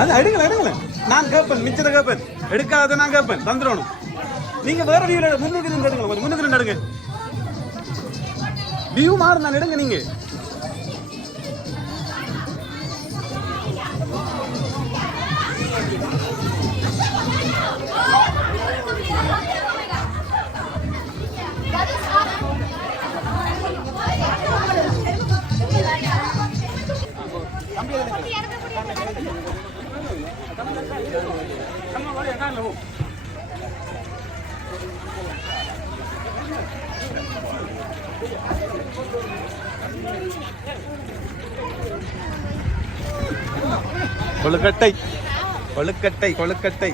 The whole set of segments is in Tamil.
அது எடுங்களேன் எடுங்களேன். நான் கேட்பேன், மிச்சத்தை கேட்பேன். எடுக்காத நான் கேட்பேன், தந்துடணும். நீங்க வேற வியூல முன்னுக்கு இருந்து எடுங்க, கொஞ்சம் முன்னுக்கு இருந்து எடுங்க. வியூ மாறும் நான் எடுங்க நீங்க. கொழுக்கட்டை கொழுக்கட்டை கொழுக்கட்டை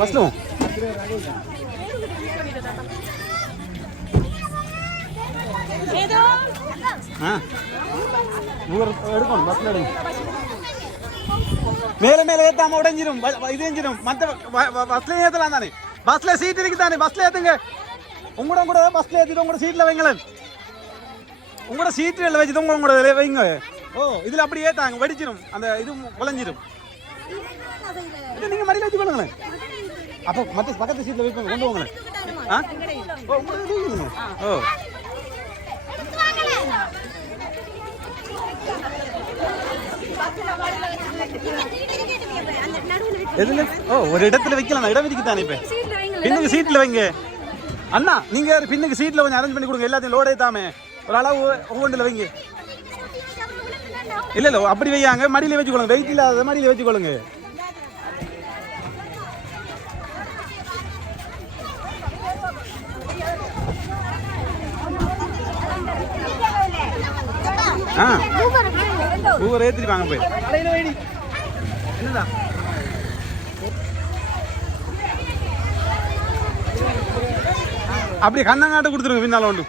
வசலம் எடுக்கணும் பஸ்ல எடுங்க. மேல மேல ஏத்தாம உடைஞ்சிரும், இது எஞ்சிரும். மத்த பஸ்ல ஏத்தலாம் தானே, பஸ்ல சீட் இருக்கு தானே, பஸ்ல ஏத்துங்க. உங்களோட கூட பஸ்ல ஏத்திட்டு உங்களோட சீட்ல வைங்களேன், உங்களோட சீட்ல வச்சுட்டு உங்களோட வைங்க. ஓ இதுல அப்படி ஏத்தாங்க, வெடிச்சிரும், அந்த இது குழஞ்சிரும். நீங்க மடியில வச்சு கொள்ளுங்களேன். அப்ப மத்த பக்கத்து சீட்ல வைப்போங்க, கொண்டு போங்களேன். ஓ எதுல? ஓ ஒரு இடத்துல வைக்கலாம், இடம் இருக்கு தானே. இப்ப பின்னுக்கு சீட்ல வைங்க அண்ணா. நீங்க பின்னுக்கு சீட்ல கொஞ்சம் அரேஞ்ச் பண்ணி கொடுங்க, எல்லாத்தையும் லோட் ஏத்தாம ஒரு அளவு ஒவ்வொன்றுல வைங்க. இல்ல இல்ல அப்படி வையாங்க, மடியில வச்சுக்கொள்ளுங்க, வெயிட் இல்லாத மடியில வச்சுக்கொள்ளுங்க. ஊர் ஏத்திட்டு வாங்க போய். அப்படி கண்ணங்காட்ட கொடுத்துருங்க பின்னால ஒன்று.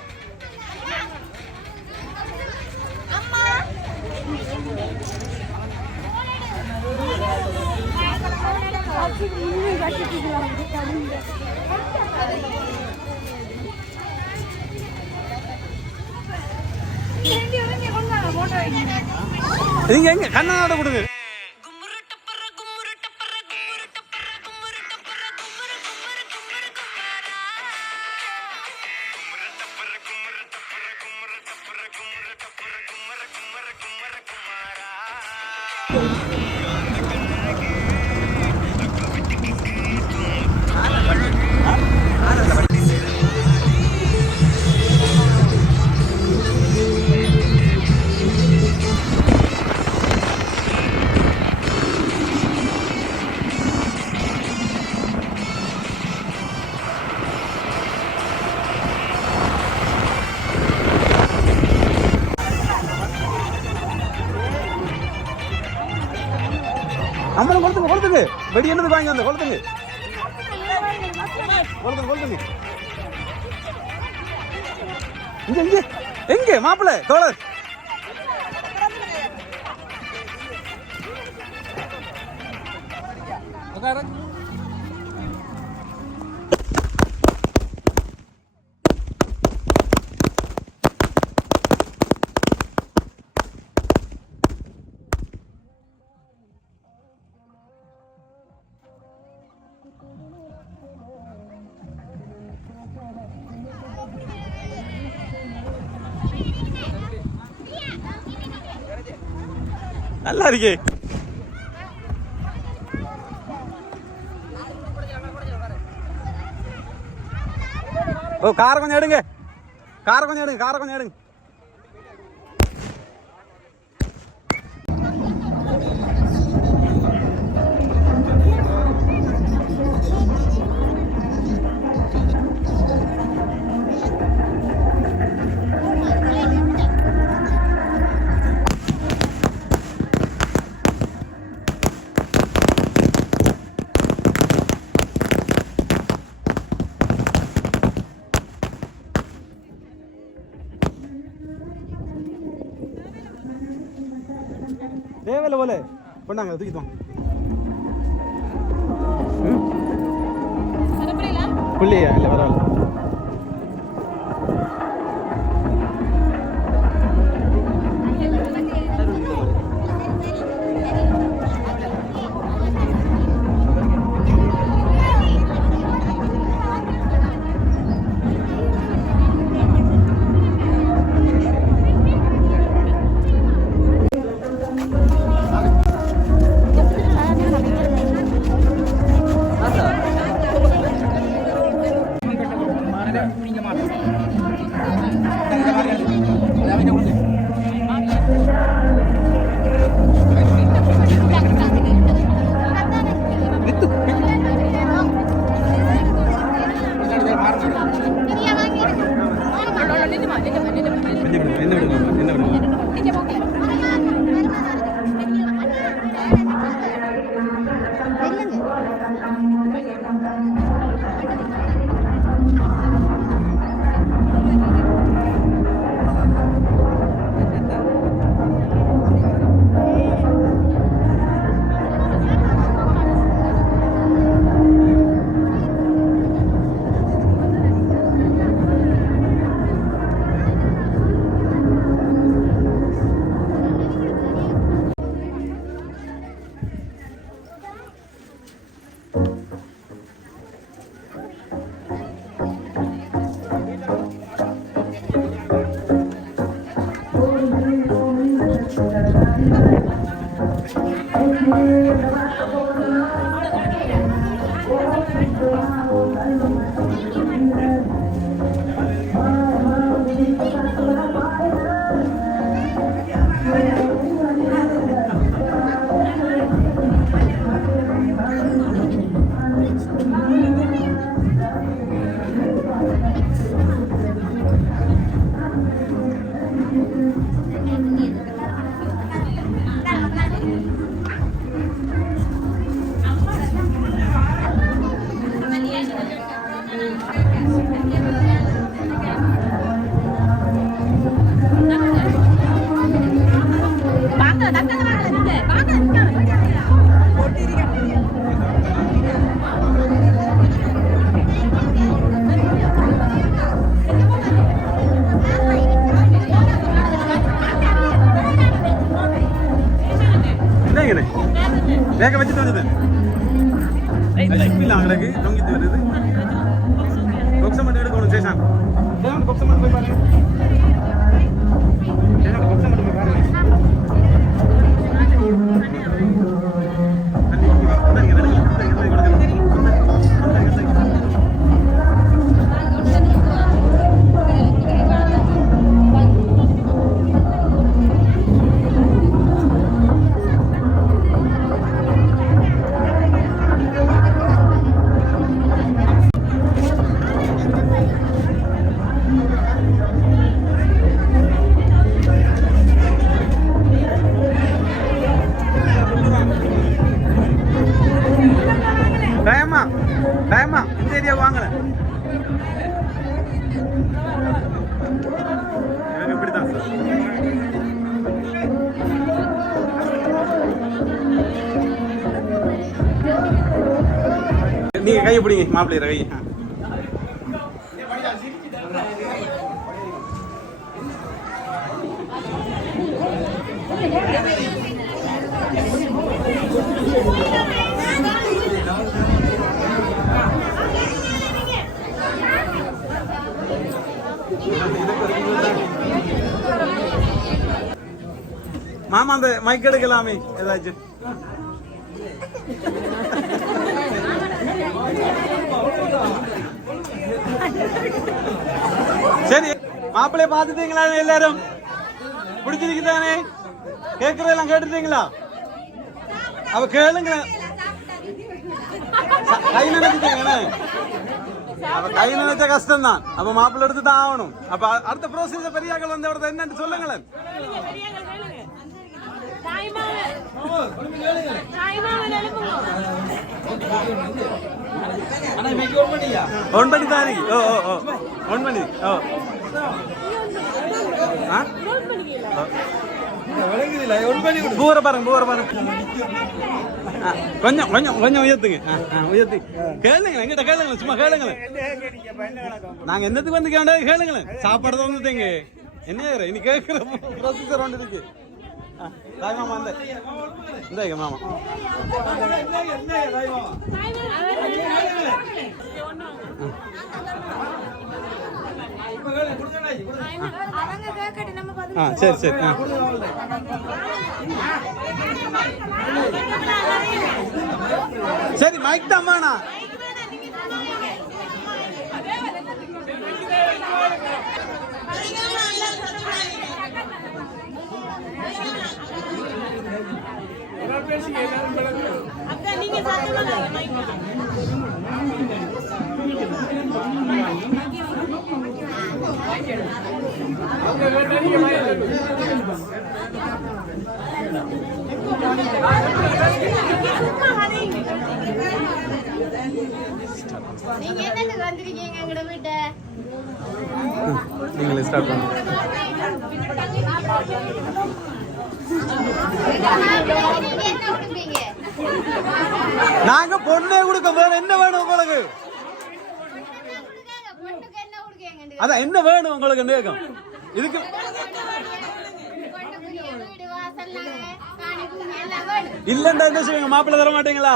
நீங்க எங்க கண்ணாட கொடுங்க. நம்மளும் கொளுத்துங்க கொளுத்துங்க, வெடி என்னது வாங்கி வந்த கொளுத்துங்க கொளுத்துங்க கொளுத்துங்க. இங்க இங்க எங்க மாப்பிள்ளை தோழர் நல்லா இருக்கே. ஓ காரை கொஞ்சம் எடுங்க, காரை கொஞ்சம் எடுங்க, காரை கொஞ்சம் எடுங்க. പോലെ കൊണ്ടാங்க தூக்கிட்டு புள்ளியா இல்லை பரவாயில்ல வேக வச்சுட்டு வந்தது அங்களுக்கு தொங்கிட்டு வருது கொக்ஸை மட்டும் எடுக்கணும் சேஷான் கொக்ஸை மட்டும் போய் பாருங்க கொக்ஸை மட்டும் போய் பாருங்க டயமா இந்த ஏரியா வாங்கல இப்படிதான் நீங்க கையை பிடிங்க மாப்பிள்ளையர கை மாமா அந்த மைக் எடுக்கலாமே ஏதாச்சும் சரி மாப்பிள்ளைய பாத்துட்டீங்களா எல்லாரும் பிடிச்சிருக்குதானே கேக்குறதெல்லாம் கேட்டுட்டீங்களா அவ கேளுங்க கை நினைச்சிட்டீங்கண்ணே அவ கை நினைச்ச கஷ்டம் தான் அப்ப மாப்பிள்ளை எடுத்து தான் ஆகணும் அப்ப அடுத்த ப்ரோசீஜர் பெரியாக்கள் வந்து என்னன்னு சொல்லுங்களேன் ஒன் பண்ணி தானே ஓ ஓ ஓ ஒன் பண்ணி ஓ பூரை பாருங்க பூரை பாருங்க கொஞ்சம் கொஞ்சம் கொஞ்சம் உயர்த்துங்க உயர்த்தி கேளுங்களேன் எங்கிட்ட கேளுங்களேன் சும்மா கேளுங்களேன் நாங்க என்னத்துக்கு வந்து கேண்டா கேளுங்களேன் சாப்பாடு தான் வந்துட்டேங்க என்ன இனி கேட்கிற ப்ரொசீஜர் ஒன்று இருக்கு தாய் மாமா அந்த இந்த மாமா சரி சரி சரி மைக் தான்மாண்ணா நீங்களே ஸ்டார்ட் பண்ணுங்க நாங்க பொண்ணே கொடுக்க வேற என்ன வேணும் உங்களுக்கு அதான் என்ன வேணும் உங்களுக்கு நேகம் இதுக்கு இல்லண்டா என்ன செய்வீங்க மாப்பிள்ளை தர மாட்டீங்களா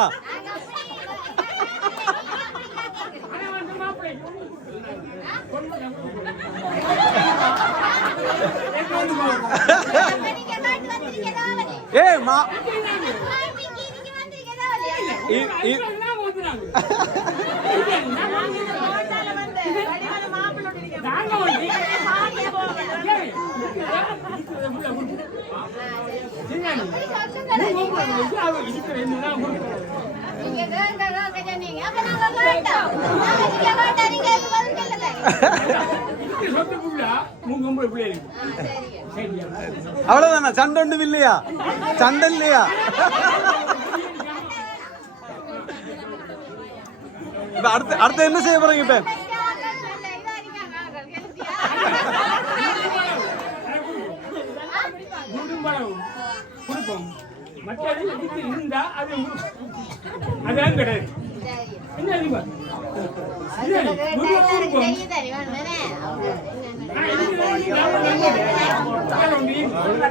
ஏ மா அவ்வளவுதானா சண்டை ஒன்றும் இல்லையா சண்டை இல்லையா இப்ப அடுத்து என்ன செய்ய போறீங்க இப்ப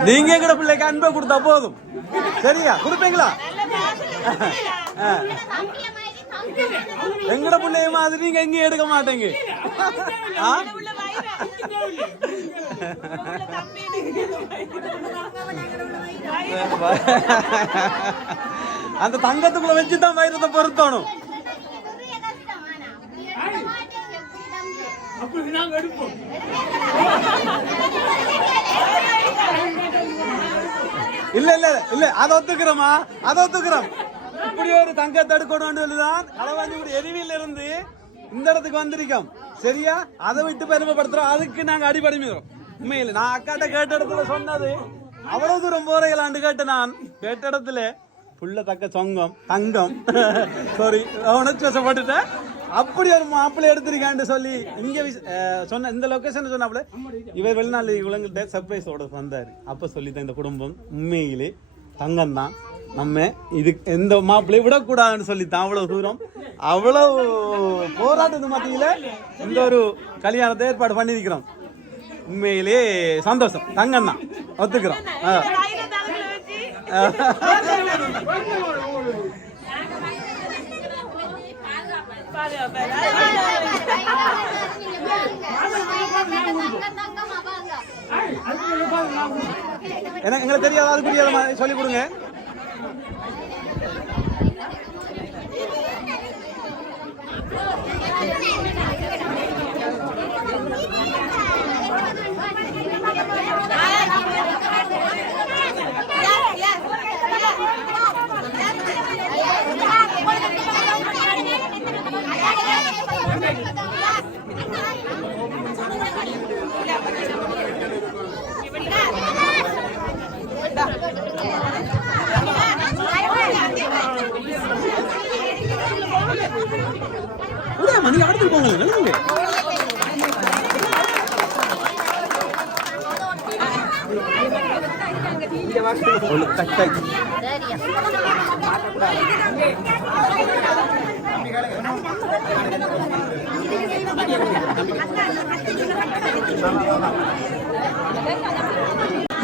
நீங்க எங்கட பிள்ளைக்கு அன்பை கொடுத்தா போதும் சரியா கொடுப்பீங்களா எங்கட பிள்ளைய மாதிரி நீங்க எங்கேயும் எடுக்க மாட்டீங்க அந்த தங்கத்துக்குள்ள வச்சுதான் வைரத்தை பொருத்தணும் இல்ல இல்ல இல்ல அதை ஒத்துக்கிறோமா அதை ஒத்துக்கிறோம் இப்படி ஒரு தங்கத்தை எடுக்கணும்னுதான் களவாஞ்சிபுடி எரிவில இருந்து இந்த இடத்துக்கு வந்திருக்கோம் சரியா அதை விட்டு பெருமைப்படுத்துறோம் அதுக்கு நாங்க அடிபடிமைக்கிறோம் உண்மையில நான் அக்காட்ட கேட்ட இடத்துல சொன்னது அவ்வளவு தூரம் போறீங்களான்னு கேட்டு நான் கேட்ட இடத்துல புள்ள தக்க சொங்கம் தங்கம் சாரி உணர்ச்சி வசப்பட்டுட்டேன் அப்படி ஒரு மாப்பிள்ளை எடுத்திருக்கான்னு சொல்லி இங்க சொன்ன இந்த லொகேஷன் சொன்னாப்புல இவர் வெளிநாடு இவங்கள்ட்ட சர்ப்ரைஸோட வந்தாரு அப்ப சொல்லித்தான் இந்த குடும்பம் உண்மையிலே தங்கம் தான் நம்ம இது எந்த மாப்பிள்ளை விடக்கூடாதுன்னு சொல்லித்தான் அவ்வளவு தூரம் அவ்வளவு போராட்டத்து மத்தியில இந்த ஒரு கல்யாணத்தை ஏற்பாடு பண்ணிருக்கிறோம் உண்மையிலே சந்தோஷம் தங்கம் தான் ஒத்துக்கிறோம் எங்களுக்கு தெரியாத அது புரியாத சொல்லி கொடுங்க நீங்க அடுத்து போங்க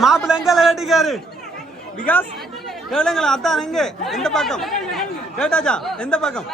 மாப்பிள்ள எங்க கேட்டிக்காரு விகாஸ் கேளுங்களா அதான் எங்க எந்த பக்கம் கேட்டாச்சா எந்த பக்கம்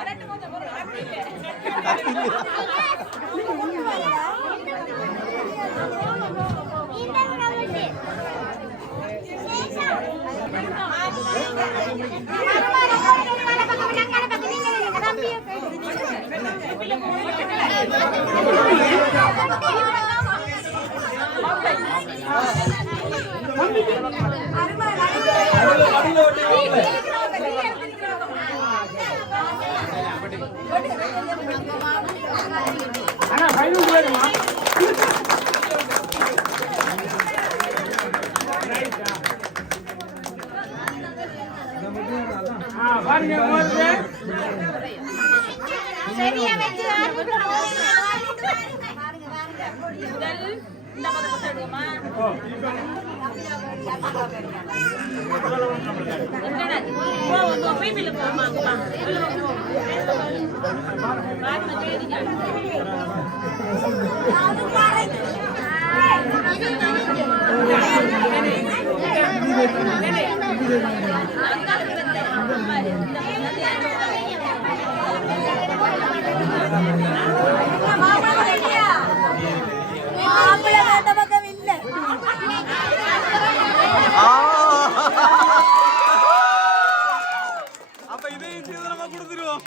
அப்ப இதையும் செய்து நம்ம கொடுத்துருவோம்.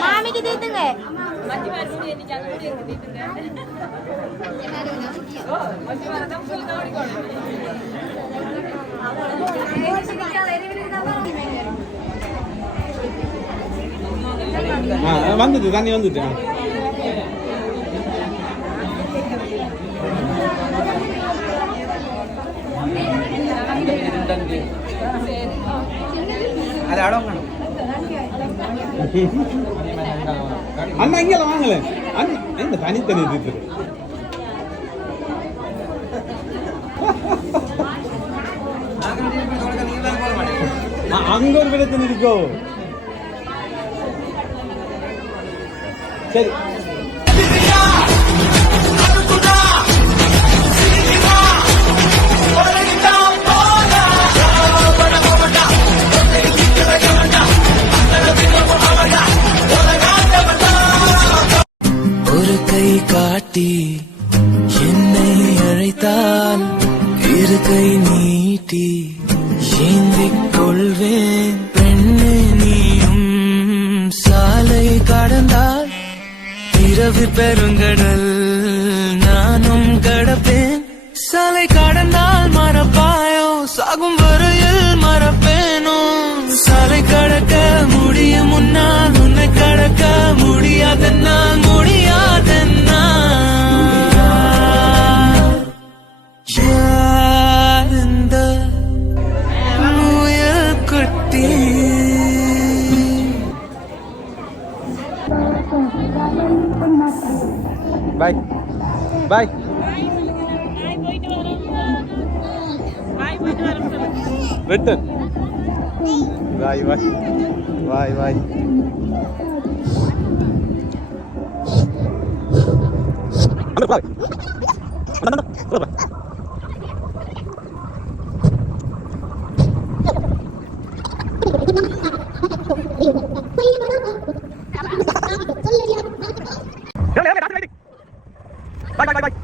மாமிக்கு தீத்துங்க வந்துட்டு தண்ணி வந்துட்டு அண்ணா இங்க வாங்கல இந்த தனித்தனி இருக்குது அங்க ஒரு பிரச்சனை இருக்கோ சரி ஒரு கை காட்டி என்னை அழைத்தால் இரு கை நீட்டி ஏந்திக் கொள்வேன் பெண்ணே நீயும் சாலை கடந்தால் இரவு பெருங்கடல் நானும் கடப்பேன் சாலை கடந்தால் மறப்பாயோ சாகும் வரையில் மறப்பேனோ சாலை கடக்க முடியும் முன்னால் உன்னை கடக்க முடியாதென்னா முடியாதென்னா யார் இந்த முயல் குட்டி பாய் பாய் ரிட்டன் பாய் பாய் பாய் பாய் பாய் பாய் பாய்.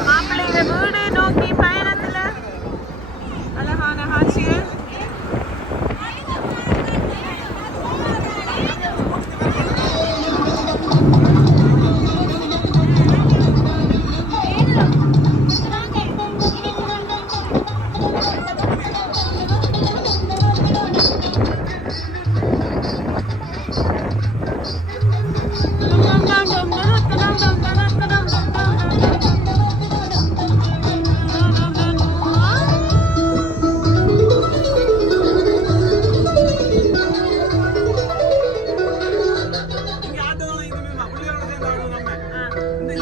மாப்பிள்ளைங்க வீடு நோக்கி பயணத்துல அழகான காட்சிகள். இங்க ஆட்டோ தான் இது மீமா உள்ளே சேர்ந்து ஆடுவோம் நம்ம. இந்த